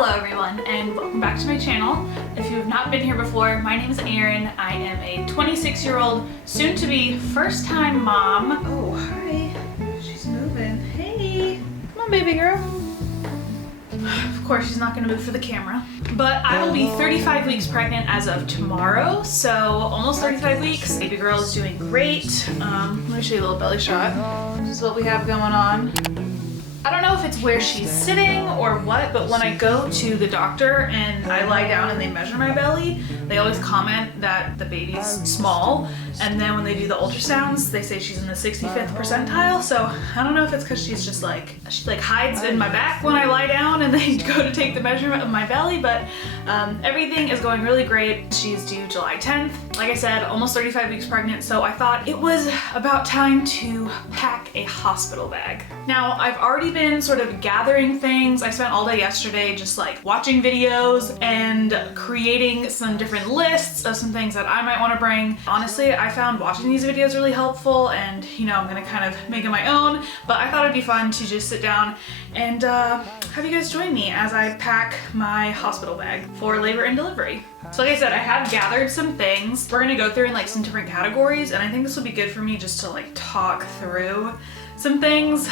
Hello everyone and welcome back to my channel. If you have not been here before, my name is Erin. I am a 26-year-old, soon-to-be first-time mom. Oh, hi. She's moving. Hey. Come on, baby girl. Of course, she's not gonna move for the camera. But I will be 35 weeks pregnant as of tomorrow, so almost 35 weeks. Baby girl is doing great. Let me show you a little belly shot. This is what we have going on. I don't know if it's where she's sitting or what, but when I go to the doctor and I lie down and they measure my belly, they always comment that the baby's small, and then when they do the ultrasounds, they say she's in the 65th percentile. So I don't know if it's because she's just she hides in my back when I lie down and they go to take the measurement of my belly, but everything is going really great. She's due July 10th. Like I said, almost 35 weeks pregnant, so I thought it was about time to pack a hospital bag. Now, I've already been sort of gathering things. I spent all day yesterday just watching videos and creating some different lists of some things that I might want to bring. Honestly, I found watching these videos really helpful, and I'm gonna kind of make it my own, but I thought it'd be fun to just sit down and have you guys join me as I pack my hospital bag for labor and delivery. So like I said, I have gathered some things. We're gonna go through in some different categories, and I think this will be good for me just to talk through some things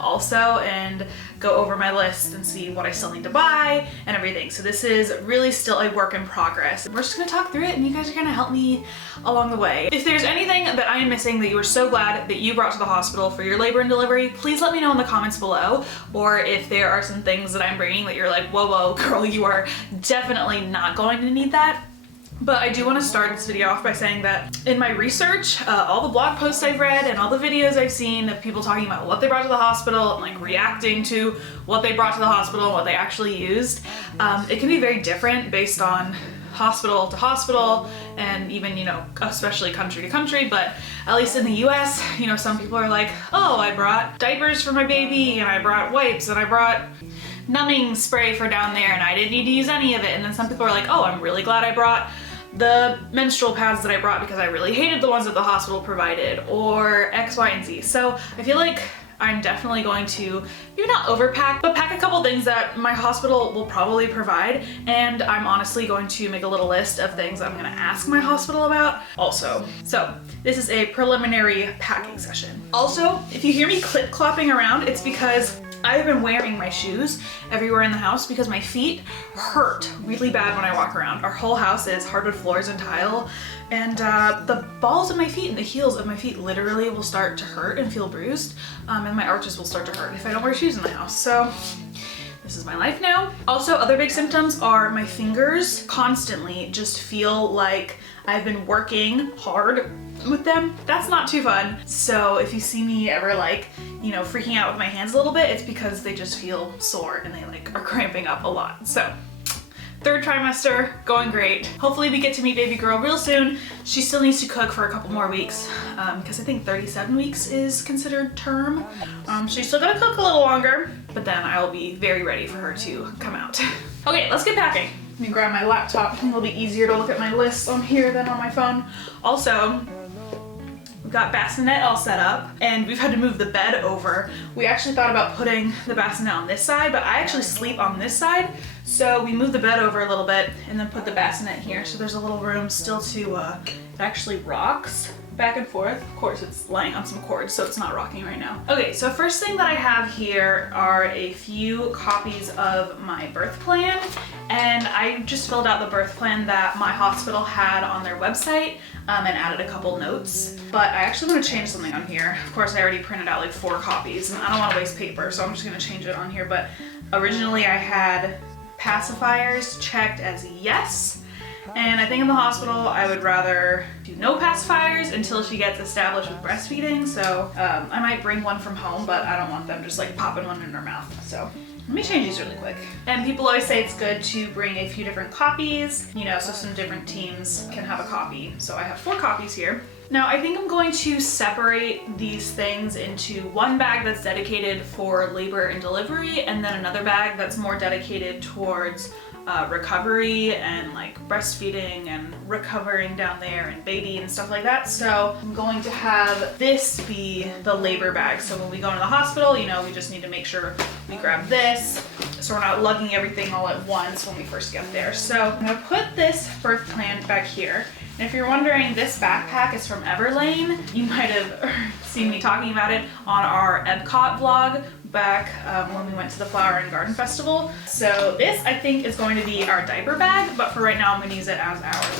also and go over my list and see what I still need to buy and everything. So this is really still a work in progress. We're just gonna talk through it and you guys are gonna help me along the way. If there's anything that I am missing that you were so glad that you brought to the hospital for your labor and delivery, please let me know in the comments below. Or if there are some things that I'm bringing that you're like, whoa, girl, you are definitely not going to need that. But I do want to start this video off by saying that in my research, all the blog posts I've read and all the videos I've seen of people talking about what they brought to the hospital and reacting to what they brought to the hospital and what they actually used, it can be very different based on hospital to hospital and even, especially country to country. But at least in the US, some people are like, oh, I brought diapers for my baby and I brought wipes and I brought numbing spray for down there and I didn't need to use any of it. And then some people are like, oh, I'm really glad I brought the menstrual pads that I brought because I really hated the ones that the hospital provided, or X, Y, and Z. So I feel like I'm definitely going to maybe not overpack, but pack a couple things that my hospital will probably provide. And I'm honestly going to make a little list of things I'm gonna ask my hospital about also. So this is a preliminary packing session. Also, if you hear me clip-clopping around, it's because I've been wearing my shoes everywhere in the house because my feet hurt really bad when I walk around. Our whole house is hardwood floors and tile, and the balls of my feet and the heels of my feet literally will start to hurt and feel bruised, and my arches will start to hurt if I don't wear shoes in the house. So this is my life now. Also, other big symptoms are my fingers constantly just feel like I've been working hard with them. That's not too fun. So if you see me ever freaking out with my hands a little bit, it's because they just feel sore and they are cramping up a lot. So third trimester, going great. Hopefully we get to meet baby girl real soon. She still needs to cook for a couple more weeks because I think 37 weeks is considered term. She's still gonna cook a little longer, but then I'll be very ready for her to come out. Okay, let's get packing. Let me grab my laptop. I think it'll be easier to look at my lists on here than on my phone. Also, we've got bassinet all set up and we've had to move the bed over. We actually thought about putting the bassinet on this side, but I actually sleep on this side. So we moved the bed over a little bit and then put the bassinet here. So there's a little room still to, it actually rocks back and forth. Of course, it's lying on some cords, so it's not rocking right now. Okay, so first thing that I have here are a few copies of my birth plan. And I just filled out the birth plan that my hospital had on their website and added a couple notes. But I actually want to change something on here. Of course, I already printed out 4 copies and I don't want to waste paper, so I'm just gonna change it on here. But originally I had pacifiers checked as yes. And I think in the hospital, I would rather do no pacifiers until she gets established with breastfeeding. So I might bring one from home, but I don't want them just popping one in her mouth. So let me change these really quick. And people always say it's good to bring a few different copies, so some different teams can have a copy. So I have 4 copies here. Now I think I'm going to separate these things into one bag that's dedicated for labor and delivery, and then another bag that's more dedicated towards recovery and like breastfeeding and recovering down there and baby and stuff like that. So I'm going to have this be the labor bag. So when we go into the hospital, you know, we just need to make sure we grab this so we're not lugging everything all at once when we first get there. So I'm gonna put this birth plan back here. And if you're wondering, this backpack is from Everlane. You might have seen me talking about it on our Epcot vlog back when we went to the Flower and Garden Festival. So this, I think, is going to be our diaper bag, but for right now I'm going to use it as our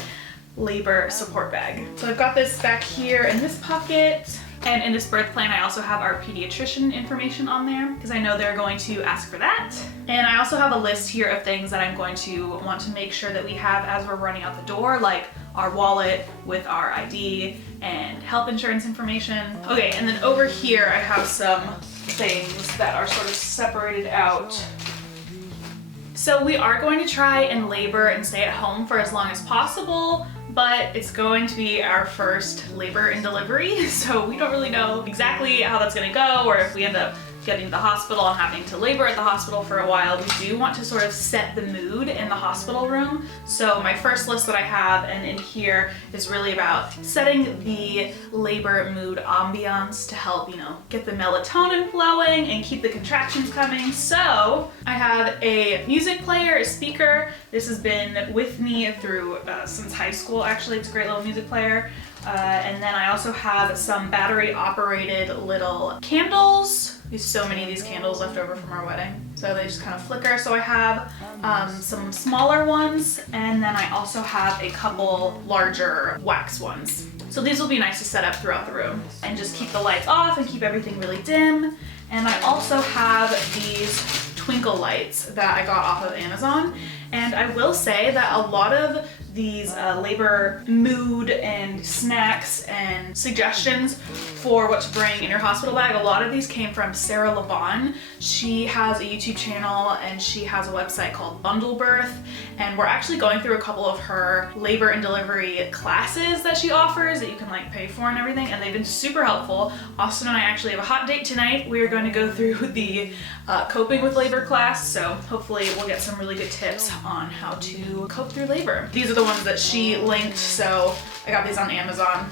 labor support bag. So I've got this back here in this pocket. And in this birth plan, I also have our pediatrician information on there because I know they're going to ask for that. And I also have a list here of things that I'm going to want to make sure that we have as we're running out the door, like our wallet with our ID and health insurance information. Okay, and then over here I have some things that are sort of separated out. So we are going to try and labor and stay at home for as long as possible, but it's going to be our first labor and delivery, so we don't really know exactly how that's gonna go, or if we end up getting to the hospital and having to labor at the hospital for a while. We do want to sort of set the mood in the hospital room. So my first list that I have and in here is really about setting the labor mood ambiance to help, you know, get the melatonin flowing and keep the contractions coming. So I have a music player, a speaker. This has been with me through since high school, actually. It's a great little music player. And then I also have some battery operated little candles. There's so many of these candles left over from our wedding. So they just kind of flicker. So I have some smaller ones, and then I also have a couple larger wax ones. So these will be nice to set up throughout the room and just keep the lights off and keep everything really dim. And I also have these twinkle lights that I got off of Amazon. And I will say that a lot of these labor mood and snacks and suggestions for what to bring in your hospital bag, a lot of these came from Sarah Levon. She has a YouTube channel and she has a website called Bundle Birth, and we're actually going through a couple of her labor and delivery classes that she offers that you can like pay for and everything, and they've been super helpful. Austin and I actually have a hot date tonight. We are going to go through the coping with labor class, so hopefully we'll get some really good tips on how to cope through labor. These are the ones that she linked, so I got these on Amazon.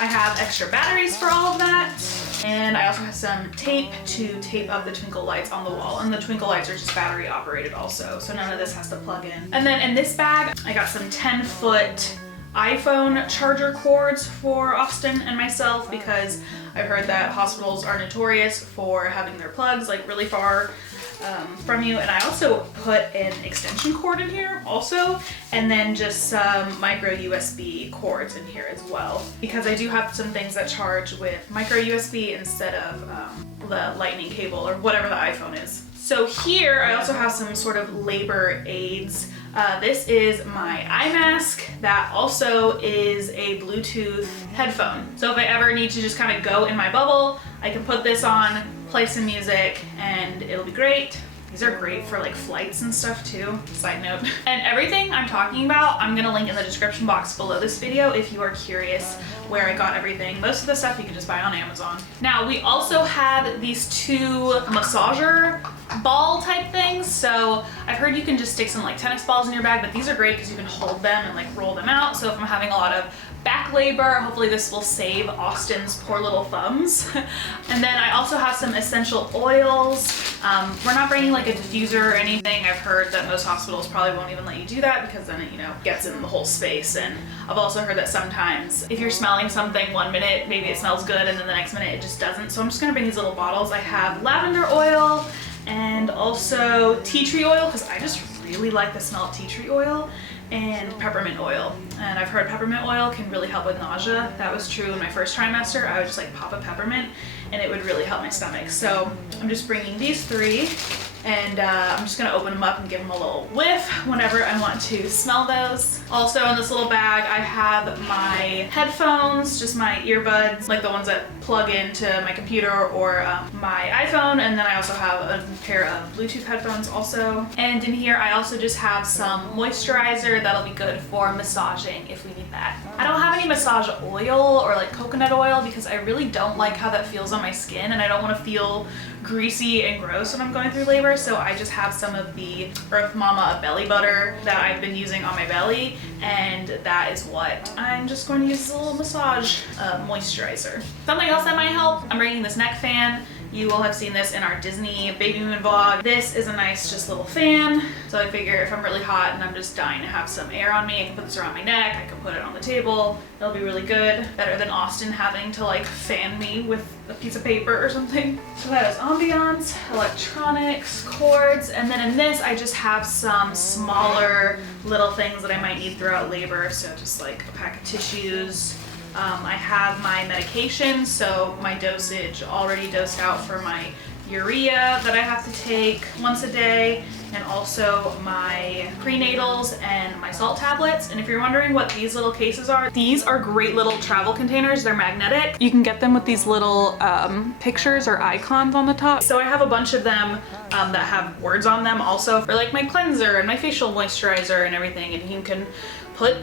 I have extra batteries for all of that, and I also have some tape to tape up the twinkle lights on the wall, and the twinkle lights are just battery operated also, so none of this has to plug in. And then in this bag, I got some 10-foot iPhone charger cords for Austin and myself, because I've heard that hospitals are notorious for having their plugs like really far from you. And I also put an extension cord in here also, and then just some micro USB cords in here as well, because I do have some things that charge with micro USB instead of the lightning cable or whatever the iPhone is. So here I also have some sort of labor aids. This is my eye mask that also is a Bluetooth headphone. So if I ever need to just kind of go in my bubble, I can put this on, play some music, and it'll be great. These are great for like flights and stuff too, side note. And everything I'm talking about, I'm gonna link in the description box below this video if you are curious where I got everything. Most of the stuff you can just buy on Amazon. Now we also have these two massager ball type things. So I've heard you can just stick some like tennis balls in your bag, but these are great because you can hold them and like roll them out. So if I'm having a lot of back labor, hopefully this will save Austin's poor little thumbs. And then I also have some essential oils. We're not bringing like a diffuser or anything. I've heard that most hospitals probably won't even let you do that because then it, you know, gets in the whole space. And I've also heard that sometimes if you're smelling something one minute, maybe it smells good, and then the next minute it just doesn't. So I'm just gonna bring these little bottles. I have lavender oil and also tea tree oil, because I just really like the smell of tea tree oil, and peppermint oil. And I've heard peppermint oil can really help with nausea. That was true in my first trimester. I would just like pop a peppermint and it would really help my stomach. So I'm just bringing these three. and I'm just gonna open them up and give them a little whiff whenever I want to smell those. Also in this little bag I have my headphones, just my earbuds, like the ones that plug into my computer or my iPhone, and then I also have a pair of Bluetooth headphones also. And in here I also just have some moisturizer that'll be good for massaging if we need that. I don't have any massage oil or like coconut oil because I really don't like how that feels on my skin, and I don't want to feel greasy and gross when I'm going through labor, so I just have some of the Earth Mama belly butter that I've been using on my belly, and that is what I'm just going to use as a little massage moisturizer. Something else that might help, I'm bringing this neck fan. You will have seen this in our Disney baby moon vlog. This is a nice just little fan. So I figure if I'm really hot and I'm just dying to have some air on me, I can put this around my neck, I can put it on the table. It'll be really good. Better than Austin having to like fan me with a piece of paper or something. So that is ambiance, electronics, cords, and then in this I just have some smaller little things that I might need throughout labor. So just like a pack of tissues. I have my medication, so my dosage already dosed out for my urea that I have to take once a day, and also my prenatals and my salt tablets. And if you're wondering what these little cases are, these are great little travel containers. They're magnetic. You can get them with these little pictures or icons on the top. So I have a bunch of them that have words on them also for like my cleanser and my facial moisturizer and everything, and you can put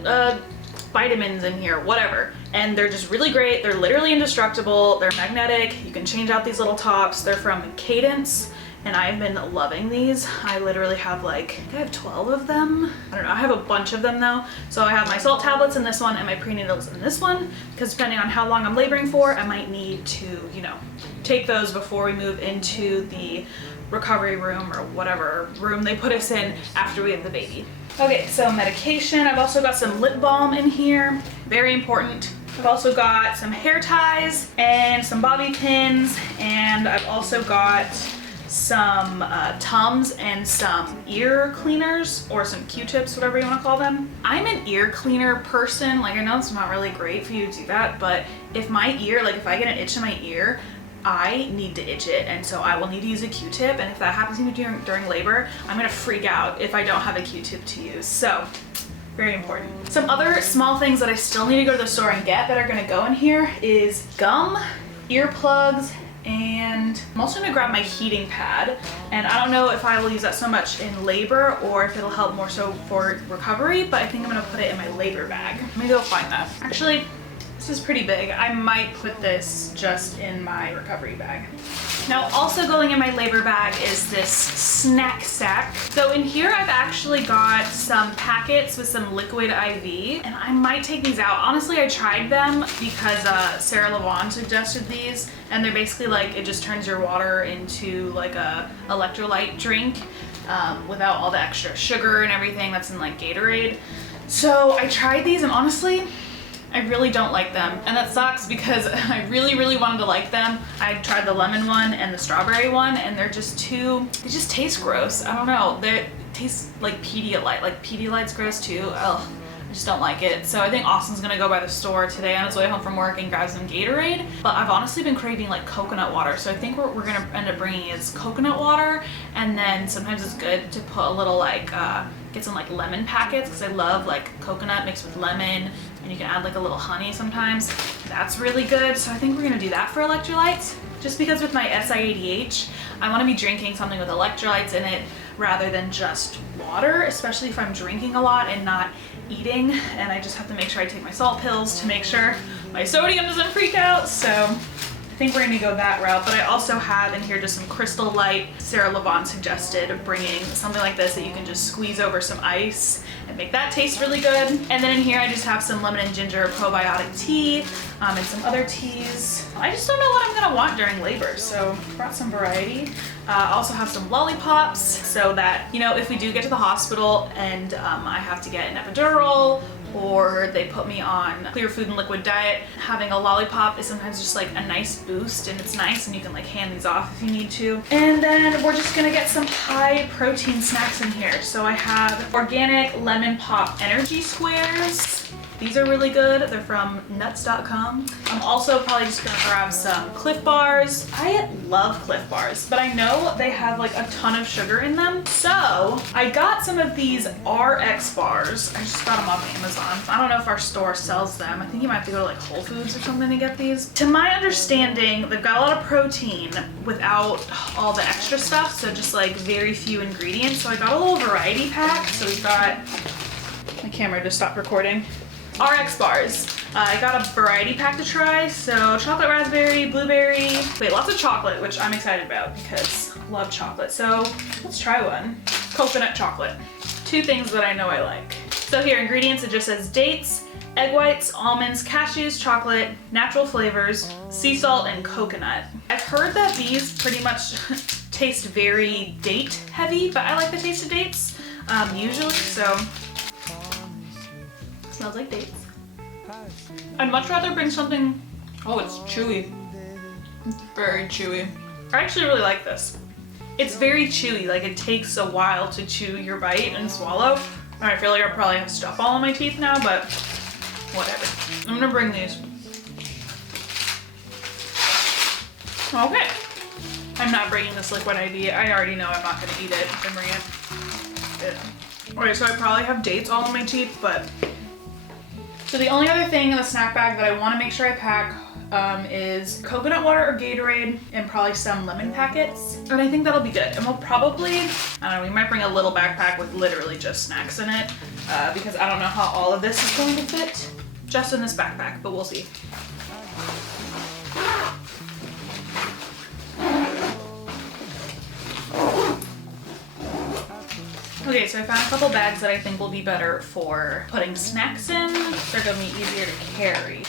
vitamins in here, whatever. And they're just really great. They're literally indestructible. They're magnetic. You can change out these little tops. They're from Cadence, and I've been loving these. I literally have like, I have 12 of them. I don't know, I have a bunch of them though. So I have my salt tablets in this one and my prenatals in this one, because depending on how long I'm laboring for, I might need to, you know, take those before we move into the recovery room or whatever room they put us in after we have the baby. Okay, so medication. I've also got some lip balm in here, very important. I've also got some hair ties and some bobby pins, and I've also got some Tums and some ear cleaners, or some Q-tips, whatever you want to call them. I'm an ear cleaner person. Like, I know it's not really great for you to do that, but if my ear, like if I get an itch in my ear, I need to itch it, and so I will need to use a Q-tip, and if that happens to me during labor, I'm gonna freak out if I don't have a Q-tip to use. So very important. Some other small things that I still need to go to the store and get that are gonna go in here is gum, earplugs, and I'm also gonna grab my heating pad. And I don't know if I will use that so much in labor or if it'll help more so for recovery, but I think I'm gonna put it in my labor bag. Let me go find that. Actually, this is pretty big. I might put this just in my recovery bag. Now, also going in my labor bag is this snack sack. So in here I've actually got some packets with some liquid IV, and I might take these out. Honestly, I tried them because Sarah Levon suggested these, and they're basically like, it just turns your water into like a electrolyte drink without all the extra sugar and everything that's in like Gatorade. So I tried these, and honestly, I really don't like them, and that sucks because I really wanted to like them. I tried the lemon one and the strawberry one, and they're just they just taste gross. I don't know, they taste like Pedialyte. Like Pedialyte's gross too. Ugh, I just don't like it. So I think Austin's gonna go by the store today on his way home from work and grab some Gatorade, but I've honestly been craving like coconut water, so I think what we're gonna end up bringing is coconut water, and then sometimes it's good to put a little like get some like lemon packets, because I love like coconut mixed with lemon, and you can add like a little honey sometimes. That's really good. So I think we're gonna do that for electrolytes, just because with my SIADH, I wanna be drinking something with electrolytes in it rather than just water, especially if I'm drinking a lot and not eating. And I just have to make sure I take my salt pills to make sure my sodium doesn't freak out. So I think we're gonna go that route, but I also have in here just some Crystal Light. Sarah Levon suggested bringing something like this that you can just squeeze over some ice and make that taste really good. And then in here I just have some lemon and ginger probiotic tea and some other teas. I just don't know what I'm gonna want during labor, so brought some variety. I also have some lollipops, so that, you know, if we do get to the hospital and I have to get an epidural or they put me on clear food and liquid diet. Having a lollipop is sometimes just like a nice boost, and it's nice, and you can like hand these off if you need to. And then we're just gonna get some high protein snacks in here. So I have organic lemon pop energy squares. These are really good. They're from nuts.com. I'm also probably just gonna grab some Cliff Bars. I love Cliff Bars, but I know they have like a ton of sugar in them. So I got some of these RX bars. I just got them off Amazon. I don't know if our store sells them. I think you might have to go to like Whole Foods or something to get these. To my understanding, they've got a lot of protein without all the extra stuff. So just like very few ingredients. So I got a little variety pack. So we've got, my camera just stopped recording. RX bars. I got a variety pack to try. So chocolate raspberry, blueberry, wait, lots of chocolate, which I'm excited about because I love chocolate. So let's try one. Coconut chocolate. Two things that I know I like. So here, ingredients, it just says dates, egg whites, almonds, cashews, chocolate, natural flavors, sea salt, and coconut. I've heard that these pretty much taste very date heavy, but I like the taste of dates usually, so. Smells like dates. I'd much rather bring something, oh, it's chewy. It's very chewy. I actually really like this. It's very chewy, like it takes a while to chew your bite and swallow. And I feel like I probably have stuff all in my teeth now, but whatever. I'm gonna bring these. Okay. I'm not bringing this liquid IV. I already know I'm not gonna eat it if I bring it. Okay, so I probably have dates all in my teeth, but. So the only other thing in the snack bag that I wanna make sure I pack is coconut water or Gatorade and probably some lemon packets. And I think that'll be good. And we'll probably, I don't know, we might bring a little backpack with literally just snacks in it because I don't know how all of this is going to fit just in this backpack, but we'll see. Okay, so I found a couple bags that I think will be better for putting snacks in. They're gonna be easier to carry.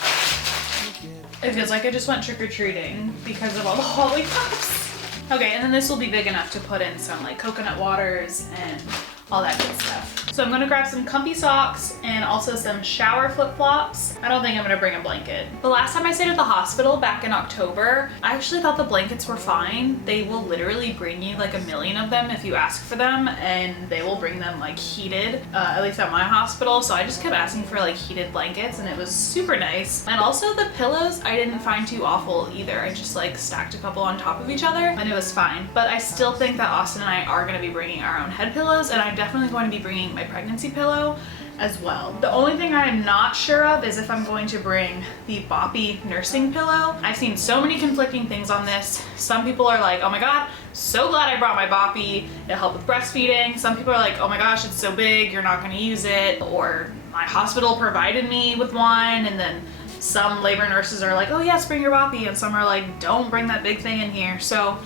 It feels like I just went trick-or-treating because of all the lollipops. Okay, and then this will be big enough to put in some like coconut waters and all that good stuff. So I'm gonna grab some comfy socks and also some shower flip-flops. I don't think I'm gonna bring a blanket. The last time I stayed at the hospital back in October, I actually thought the blankets were fine. They will literally bring you like a million of them if you ask for them, and they will bring them like heated, at least at my hospital. So I just kept asking for like heated blankets and it was super nice. And also the pillows I didn't find too awful either. I just like stacked a couple on top of each other and it was fine. But I still think that Austin and I are gonna be bringing our own head pillows, and I'm definitely going to be bringing my pregnancy pillow as well. The only thing I'm not sure of is if I'm going to bring the Boppy nursing pillow. I've seen so many conflicting things on this. Some people are like, oh my god, so glad I brought my Boppy, it'll help with breastfeeding. Some people are like, oh my gosh, it's so big, you're not gonna use it. Or my hospital provided me with one, and then some labor nurses are like, oh yes, bring your Boppy, and some are like, don't bring that big thing in here. So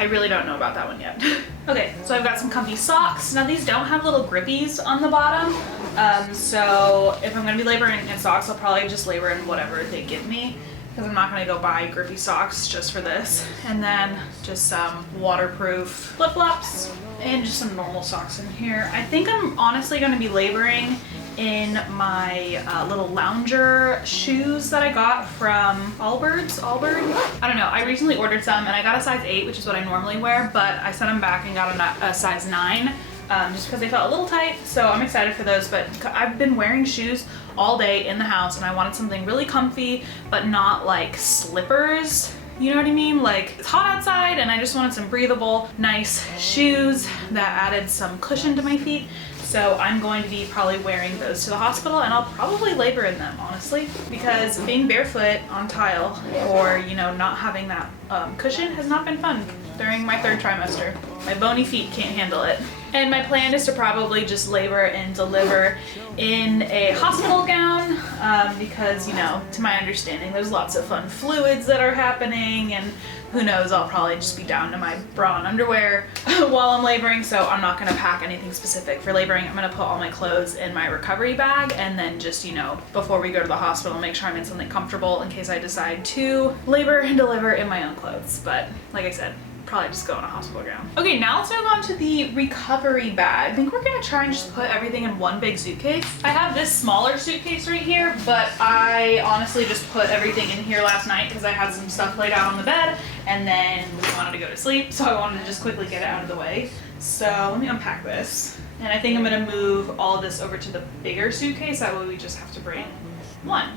I really don't know about that one yet. Okay, so I've got some comfy socks. Now these don't have little grippies on the bottom. So if I'm gonna be laboring in socks, I'll probably just labor in whatever they give me, because I'm not gonna go buy grippy socks just for this. And then just some waterproof flip-flops and just some normal socks in here. I think I'm honestly gonna be laboring in my little lounger shoes that I got from Allbird. I don't know, I recently ordered some and I got a size 8, which is what I normally wear, but I sent them back and got a size 9 just because they felt a little tight. So I'm excited for those, but I've been wearing shoes all day in the house and I wanted something really comfy, but not like slippers. You know what I mean? Like, it's hot outside and I just wanted some breathable, nice shoes that added some cushion to my feet. So I'm going to be probably wearing those to the hospital, and I'll probably labor in them, honestly, because being barefoot on tile or, you know, not having that cushion has not been fun during my 3rd trimester. My bony feet can't handle it. And my plan is to probably just labor and deliver in a hospital gown because, you know, to my understanding, there's lots of fun fluids that are happening, and who knows, I'll probably just be down to my bra and underwear while I'm laboring, so I'm not gonna pack anything specific for laboring. I'm gonna put all my clothes in my recovery bag, and then just, you know, before we go to the hospital, make sure I'm in something comfortable in case I decide to labor and deliver in my own clothes. But like I said, probably just go in a hospital gown. Okay, now let's move on to the recovery bag. I think we're gonna try and just put everything in one big suitcase. I have this smaller suitcase right here, but I honestly just put everything in here last night because I had some stuff laid out on the bed and then we wanted to go to sleep, so I wanted to just quickly get it out of the way. So let me unpack this. And I think I'm gonna move all of this over to the bigger suitcase, that way we just have to bring one.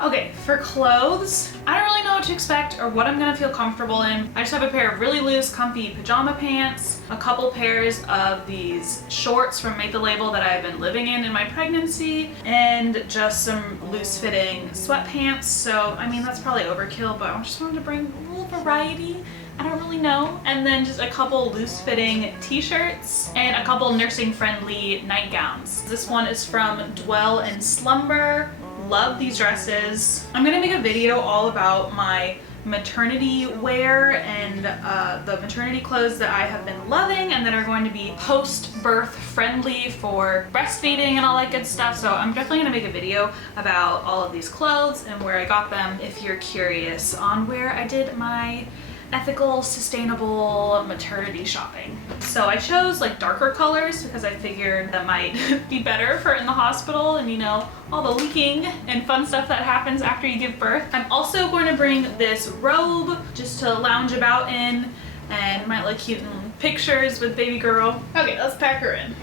Okay, for clothes, I don't really know what to expect or what I'm gonna feel comfortable in. I just have a pair of really loose, comfy pajama pants, a couple pairs of these shorts from Make the Label that I've been living in my pregnancy, and just some loose-fitting sweatpants. So, I mean, that's probably overkill, but I just wanted to bring a little variety. I don't really know. And then just a couple loose-fitting t-shirts and a couple nursing-friendly nightgowns. This one is from Dwell and Slumber. Love these dresses. I'm gonna make a video all about my maternity wear and the maternity clothes that I have been loving and that are going to be post-birth friendly for breastfeeding and all that good stuff. So I'm definitely gonna make a video about all of these clothes and where I got them if you're curious on where I did my ethical, sustainable maternity shopping. So I chose like darker colors because I figured that might be better for in the hospital and, you know, all the leaking and fun stuff that happens after you give birth. I'm also going to bring this robe just to lounge about in and might look cute in pictures with baby girl. Okay, let's pack her in.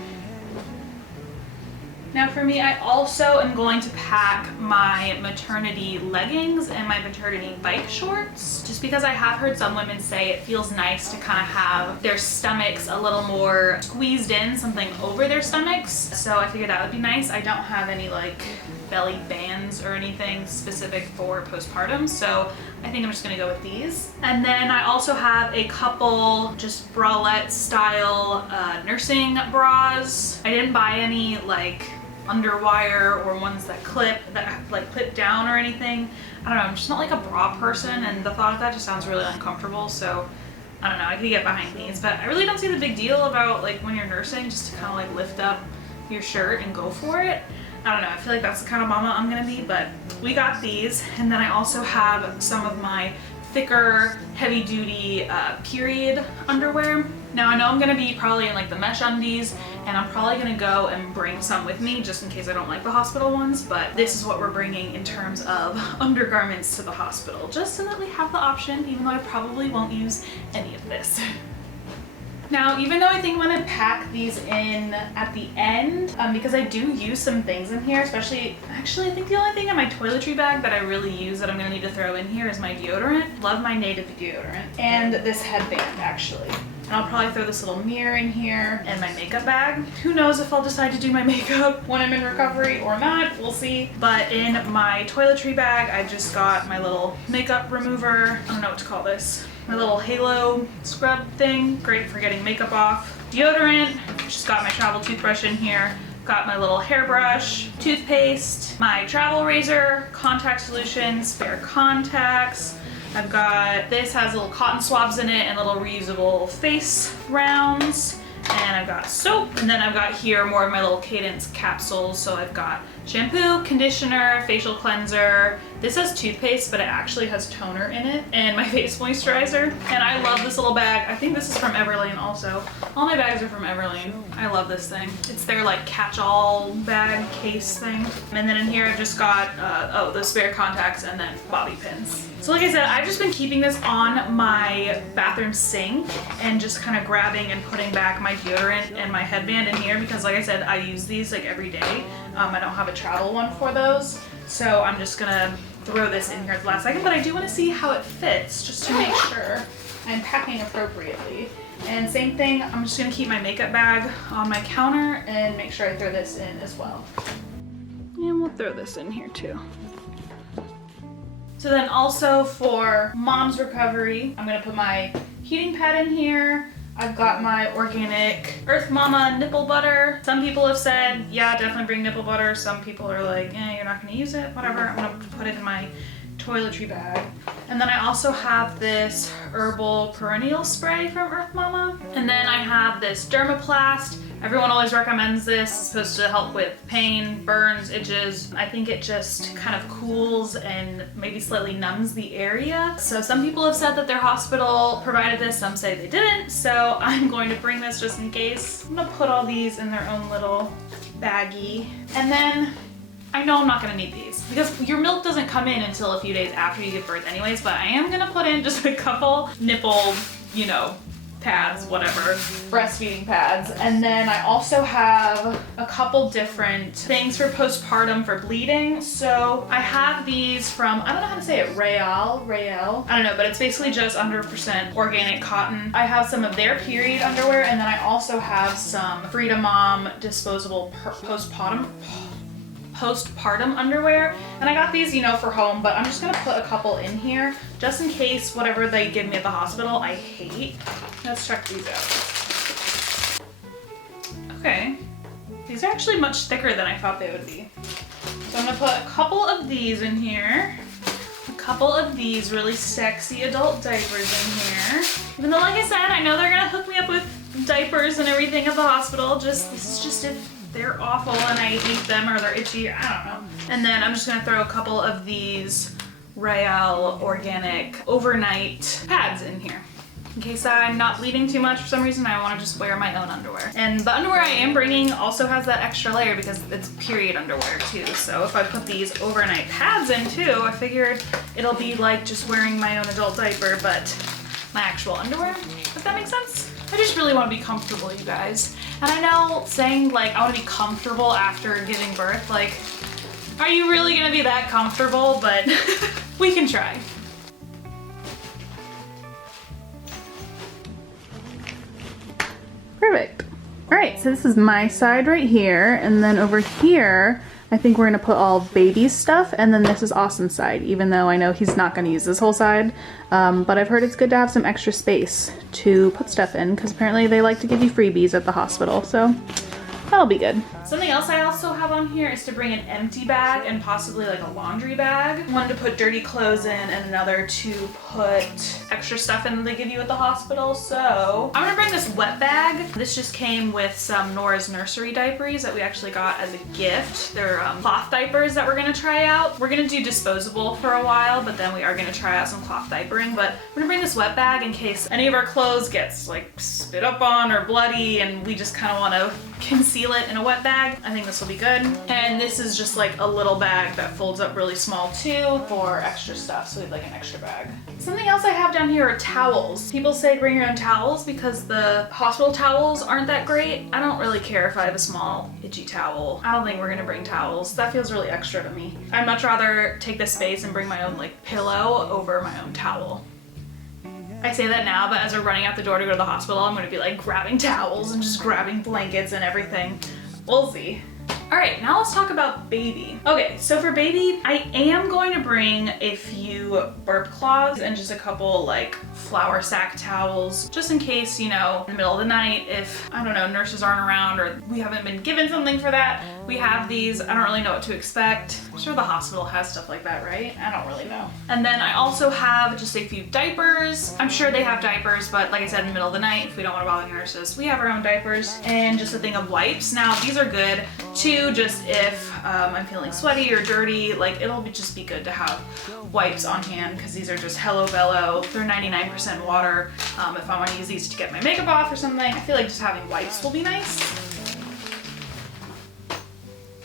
Now for me, I also am going to pack my maternity leggings and my maternity bike shorts, just because I have heard some women say it feels nice to kind of have their stomachs a little more squeezed in, something over their stomachs. So I figured that would be nice. I don't have any like belly bands or anything specific for postpartum, so I think I'm just gonna go with these. And then I also have a couple just bralette style nursing bras. I didn't buy any like underwire or ones that clip down or anything. I don't know, I'm just not like a bra person, and the thought of that just sounds really uncomfortable, so I don't know, I could get behind these, but I really don't see the big deal about like when you're nursing just to kind of like lift up your shirt and go for it. I don't know, I feel like that's the kind of mama I'm gonna be, but we got these. And then I also have some of my thicker, heavy-duty period underwear. Now I know I'm gonna be probably in like the mesh undies, and I'm probably gonna go and bring some with me just in case I don't like the hospital ones, but this is what we're bringing in terms of undergarments to the hospital, just so that we have the option, even though I probably won't use any of this. Now, even though I think I'm gonna pack these in at the end, because I do use some things in here, actually I think the only thing in my toiletry bag that I really use that I'm gonna need to throw in here is my deodorant. Love my native deodorant. And this headband, actually. And I'll probably throw this little mirror in here and my makeup bag. Who knows if I'll decide to do my makeup when I'm in recovery or not, we'll see. But in my toiletry bag, I just got my little makeup remover. I don't know what to call this. My little halo scrub thing, great for getting makeup off. Deodorant, just got my travel toothbrush in here. Got my little hairbrush, toothpaste, my travel razor, contact solution, spare contacts. I've got, this has little cotton swabs in it and little reusable face rounds. And I've got soap, and then I've got here more of my little Cadence capsules. So I've got shampoo, conditioner, facial cleanser. This has toothpaste, but it actually has toner in it, and my face moisturizer. And I love this little bag. I think this is from Everlane also. All my bags are from Everlane. I love this thing. It's their like catch-all bag case thing. And then in here I've just got, the spare contacts and then bobby pins. So like I said, I've just been keeping this on my bathroom sink and just kind of grabbing and putting back my deodorant and my headband in here because like I said, I use these like every day. I don't have a travel one for those. So I'm just gonna throw this in here at the last second, but I do want to see how it fits just to make sure I'm packing appropriately. And same thing, I'm just gonna keep my makeup bag on my counter and make sure I throw this in as well. And we'll throw this in here too. So then also for mom's recovery, I'm gonna put my heating pad in here. I've got my organic Earth Mama nipple butter. Some people have said, yeah, definitely bring nipple butter. Some people are like, you're not gonna use it, whatever. I'm gonna put it in my toiletry bag. And then I also have this herbal perennial spray from Earth Mama. And then I have this Dermaplast. Everyone always recommends this. It's supposed to help with pain, burns, itches. I think it just kind of cools and maybe slightly numbs the area. So some people have said that their hospital provided this, some say they didn't. So I'm going to bring this just in case. I'm gonna put all these in their own little baggie. And then I know I'm not gonna need these because your milk doesn't come in until a few days after you give birth anyways, but I am gonna put in just a couple nipple, you know, pads, whatever, breastfeeding pads. And then I also have a couple different things for postpartum for bleeding. So I have these from, I don't know how to say it, Rael, I don't know, but it's basically just 100% organic cotton. I have some of their period underwear, and then I also have some Frida Mom disposable postpartum underwear, and I got these, you know, for home, but I'm just gonna put a couple in here just in case whatever they give me at the hospital I hate. Let's check these out. Okay, these are actually much thicker than I thought they would be. So I'm gonna put a couple of these in here, a couple of these really sexy adult diapers in here. Even though, like I said, I know they're gonna hook me up with diapers and everything at the hospital. This is just if they're awful and I hate them or they're itchy, I don't know. And then I'm just gonna throw a couple of these Rael organic overnight pads in here. In case I'm not bleeding too much for some reason, I wanna just wear my own underwear. And the underwear I am bringing also has that extra layer because it's period underwear too. So if I put these overnight pads in too, I figured it'll be like just wearing my own adult diaper, but my actual underwear, if that makes sense. I just really wanna be comfortable, you guys. And I know saying like, I wanna be comfortable after giving birth, like, are you really gonna be that comfortable? But we can try. Perfect. All right, so this is my side right here, and then over here, I think we're gonna put all baby stuff, and then this is Austin's side, even though I know he's not gonna use this whole side. But I've heard it's good to have some extra space to put stuff in, because apparently they like to give you freebies at the hospital, so that'll be good. Something else I also have on here is to bring an empty bag and possibly like a laundry bag. One to put dirty clothes in and another to put extra stuff in that they give you at the hospital. So I'm gonna bring this wet bag. This just came with some Nora's nursery diapers that we actually got as a gift. They're cloth diapers that we're gonna try out. We're gonna do disposable for a while, but then we are gonna try out some cloth diapering. But we're gonna bring this wet bag in case any of our clothes gets like spit up on or bloody and we just kind of want to conceal it in a wet bag. I think this will be good. And this is just like a little bag that folds up really small too for extra stuff, so we have like an extra bag. Something else I have down here are towels. People say bring your own towels because the hospital towels aren't that great. I don't really care if I have a small itchy towel. I don't think we're gonna bring towels. That feels really extra to me. I'd much rather take this space and bring my own like pillow over my own towel. I say that now, but as we're running out the door to go to the hospital, I'm gonna be like grabbing towels and just grabbing blankets and everything. We'll see. All right, now let's talk about baby. Okay, so for baby, I am going to bring a few burp cloths and just a couple like flour sack towels, just in case, you know, in the middle of the night, if, I don't know, nurses aren't around or we haven't been given something for that, we have these. I don't really know what to expect. I'm sure the hospital has stuff like that, right? I don't really know. And then I also have just a few diapers. I'm sure they have diapers, but like I said, in the middle of the night, if we don't want to bother nurses, we have our own diapers. And just a thing of wipes. Now, these are good too, just if I'm feeling sweaty or dirty, like it'll just be good to have wipes on hand because these are just Hello Bello. They're 99% water. If I want to use these to get my makeup off or something, I feel like just having wipes will be nice.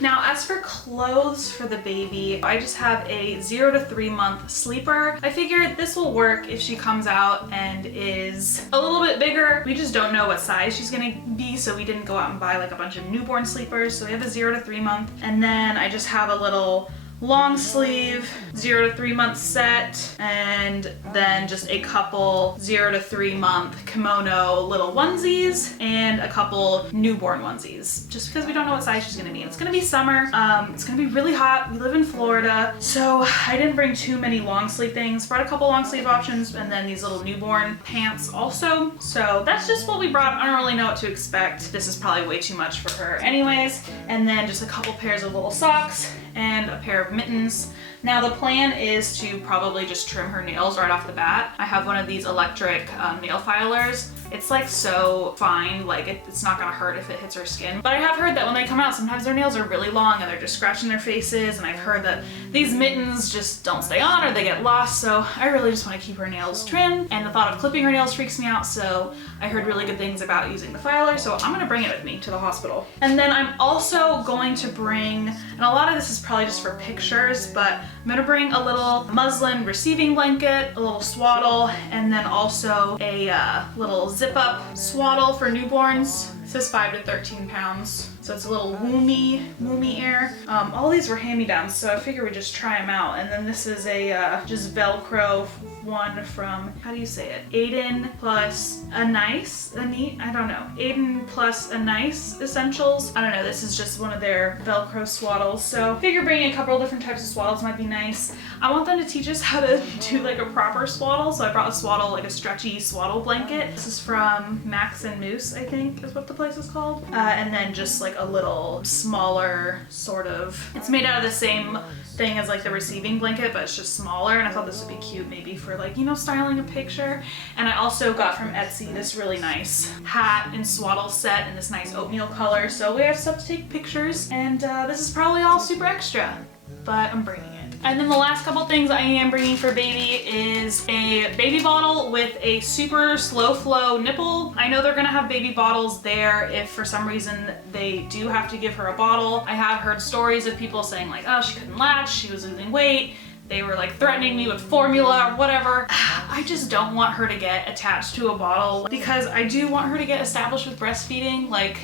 Now, as for clothes for the baby, I just have a 0 to 3 month sleeper. I figured this will work if she comes out and is a little bit bigger. We just don't know what size she's gonna be, so we didn't go out and buy like a bunch of newborn sleepers. So we have a 0 to 3 month, and then I just have a little long sleeve 0 to 3 month set, and then just a couple 0 to 3 month kimono little onesies and a couple newborn onesies, just because we don't know what size she's gonna be. It's gonna be summer, it's gonna be really hot. We live in Florida, so I didn't bring too many long sleeve things. Brought a couple long sleeve options and then these little newborn pants also. So that's just what we brought. I don't really know what to expect. This is probably way too much for her anyways. And then just a couple pairs of little socks and a pair of mittens. Now the plan is to probably just trim her nails right off the bat. I have one of these electric nail filers. It's like so fine, like it's not gonna hurt if it hits her skin. But I have heard that when they come out, sometimes their nails are really long and they're just scratching their faces, and I've heard that these mittens just don't stay on or they get lost, so I really just want to keep her nails trimmed, and the thought of clipping her nails freaks me out, so I heard really good things about using the filer, so I'm gonna bring it with me to the hospital. And then I'm also going to bring, and a lot of this is probably just for pictures, but I'm gonna bring a little muslin receiving blanket, a little swaddle, and then also a little zip up swaddle for newborns. It says 5 to 13 pounds. So it's a little woomy air. All these were hand-me-downs, so I figured we'd just try them out. And then this is a just Velcro one from, how do you say it? Aiden plus a nice, I don't know. Aiden plus a nice essentials. I don't know, this is just one of their Velcro swaddles. So I figure bringing a couple of different types of swaddles might be nice. I want them to teach us how to do like a proper swaddle. So I brought a swaddle, like a stretchy swaddle blanket. This is from Max and Moose, I think is what the place is called. And then just like a little smaller sort of, it's made out of the same thing as like the receiving blanket, but it's just smaller, and I thought this would be cute maybe for like, you know, styling a picture. And I also got from Etsy this really nice hat and swaddle set in this nice oatmeal color, so we have stuff to take pictures, and this is probably all super extra, but I'm bringing it. And then the last couple things I am bringing for baby is a baby bottle with a super slow flow nipple. I know they're gonna have baby bottles there if for some reason they do have to give her a bottle. I have heard stories of people saying like, oh, she couldn't latch, she was losing weight, they were like threatening me with formula or whatever. I just don't want her to get attached to a bottle because I do want her to get established with breastfeeding. Like,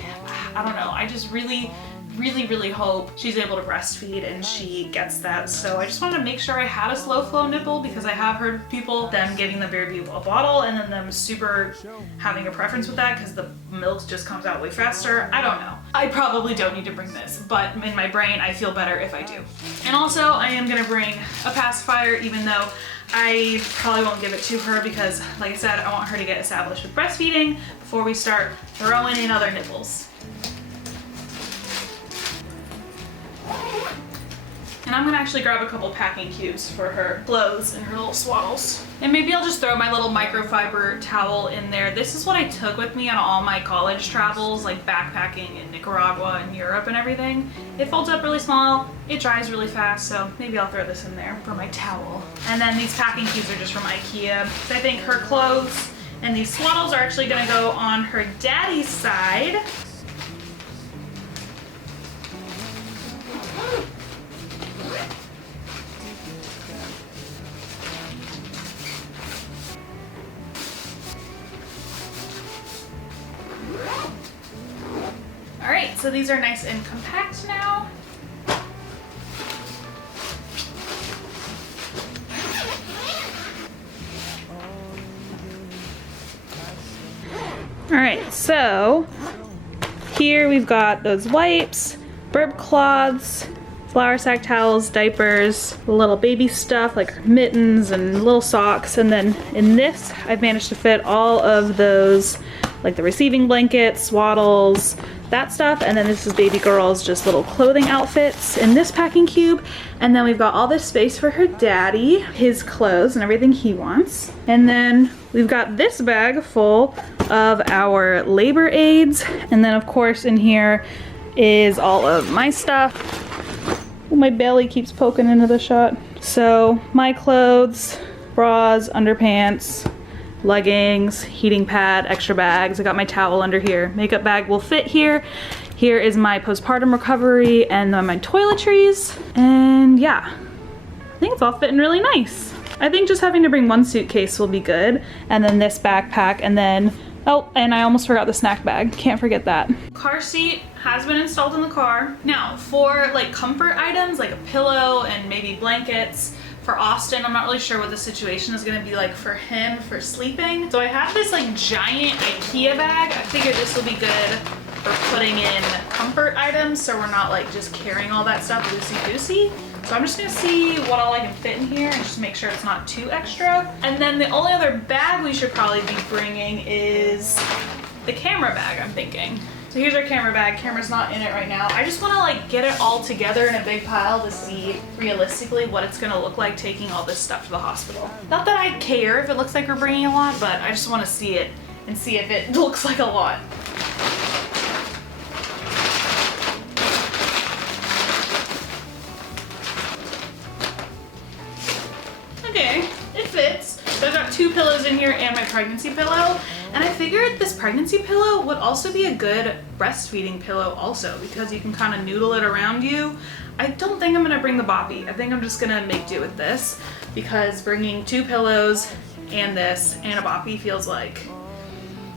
I don't know, I just really hope she's able to breastfeed and she gets that. So I just wanted to make sure I had a slow flow nipple because I have heard people, them giving the baby a bottle and then them super having a preference with that because the milk just comes out way faster. I don't know. I probably don't need to bring this, but in my brain I feel better if I do. And also I am gonna bring a pacifier, even though I probably won't give it to her because, like I said, I want her to get established with breastfeeding before we start throwing in other nipples. And I'm gonna actually grab a couple packing cubes for her clothes and her little swaddles. And maybe I'll just throw my little microfiber towel in there. This is what I took with me on all my college travels, like backpacking in Nicaragua and Europe and everything. It folds up really small, it dries really fast, so maybe I'll throw this in there for my towel. And then these packing cubes are just from IKEA. So I think her clothes and these swaddles are actually gonna go on her daddy's side. All right, so these are nice and compact now. All right, so here we've got those wipes, burp cloths, flour sack towels, diapers, little baby stuff like mittens and little socks, and then in this I've managed to fit all of those, like the receiving blankets, swaddles, that stuff, and then this is baby girl's just little clothing outfits in this packing cube. And then we've got all this space for her daddy, his clothes and everything he wants. And then we've got this bag full of our labor aids, and then of course in here is all of my stuff. Oh, my belly keeps poking into the shot. So my clothes, bras, underpants, leggings, heating pad, extra bags. I got my towel under here. Makeup bag will fit here. Here is my postpartum recovery and then my toiletries. And yeah, I think it's all fitting really nice. I think just having to bring one suitcase will be good. And then this backpack, and then, oh, and I almost forgot the snack bag. Can't forget that. Car seat has been installed in the car. Now for like comfort items, like a pillow and maybe blankets, for Austin, I'm not really sure what the situation is gonna be like for him for sleeping. So I have this like giant IKEA bag. I figured this will be good for putting in comfort items so we're not like just carrying all that stuff loosey-goosey. So I'm just gonna see what all I can fit in here and just make sure it's not too extra. And then the only other bag we should probably be bringing is the camera bag, I'm thinking. So here's our camera bag. Camera's not in it right now. I just want to like get it all together in a big pile to see realistically what it's gonna look like taking all this stuff to the hospital. Not that I care if it looks like we're bringing a lot, but I just want to see it and see if it looks like a lot. Okay, it fits. So I've got 2 pillows in here and my pregnancy pillow. And I figured this pregnancy pillow would also be a good breastfeeding pillow also, because you can kind of noodle it around you. I don't think I'm gonna bring the boppy. I think I'm just gonna make do with this, because bringing 2 pillows and this and a boppy feels like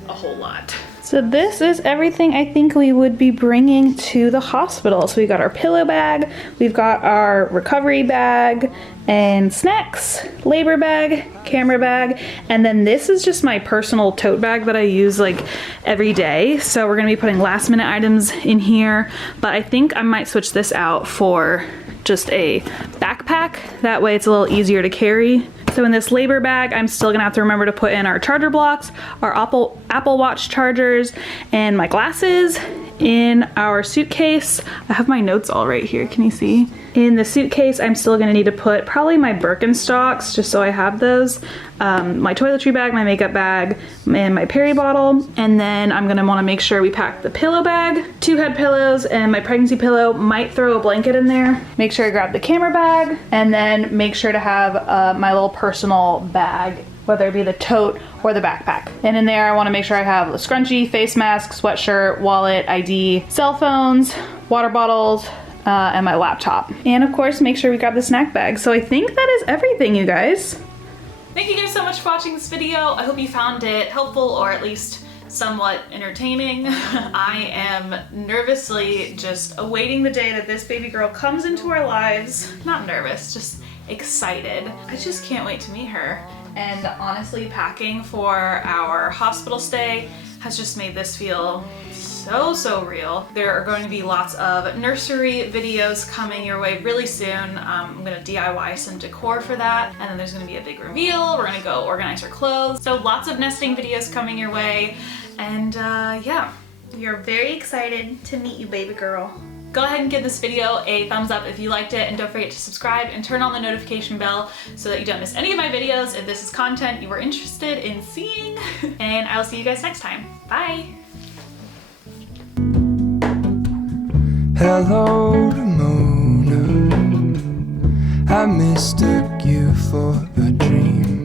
a whole lot. So this is everything I think we would be bringing to the hospital. So we got our pillow bag, we've got our recovery bag and snacks, labor bag, camera bag, and then this is just my personal tote bag that I use like every day. So we're gonna be putting last minute items in here, but I think I might switch this out for just a backpack. That way it's a little easier to carry. So in this labor bag, I'm still gonna have to remember to put in our charger blocks, our Apple Watch chargers, and my glasses. In our suitcase, I have my notes all right here, can you see? In the suitcase, I'm still gonna need to put probably my Birkenstocks, just so I have those, my toiletry bag, my makeup bag, and my peri bottle. And then I'm gonna wanna make sure we pack the pillow bag, 2 head pillows, and my pregnancy pillow. Might throw a blanket in there. Make sure I grab the camera bag, and then make sure to have my little personal bag, whether it be the tote or the backpack. And in there, I wanna make sure I have a scrunchie, face mask, sweatshirt, wallet, ID, cell phones, water bottles, and my laptop. And of course, make sure we grab the snack bag. So I think that is everything, you guys. Thank you guys so much for watching this video. I hope you found it helpful or at least somewhat entertaining. I am nervously just awaiting the day that this baby girl comes into our lives. Not nervous, just excited. I just can't wait to meet her. And honestly, packing for our hospital stay has just made this feel so real. There are going to be lots of nursery videos coming your way really soon. I'm gonna DIY some decor for that, and then there's gonna be a big reveal. We're gonna go organize her clothes. So lots of nesting videos coming your way. And yeah, we are very excited to meet you, baby girl. Go ahead and give this video a thumbs up if you liked it, and don't forget to subscribe and turn on the notification bell so that you don't miss any of my videos if this is content you were interested in seeing. And I will see you guys next time. Bye! Hello, Mona. I mistook you for a dream.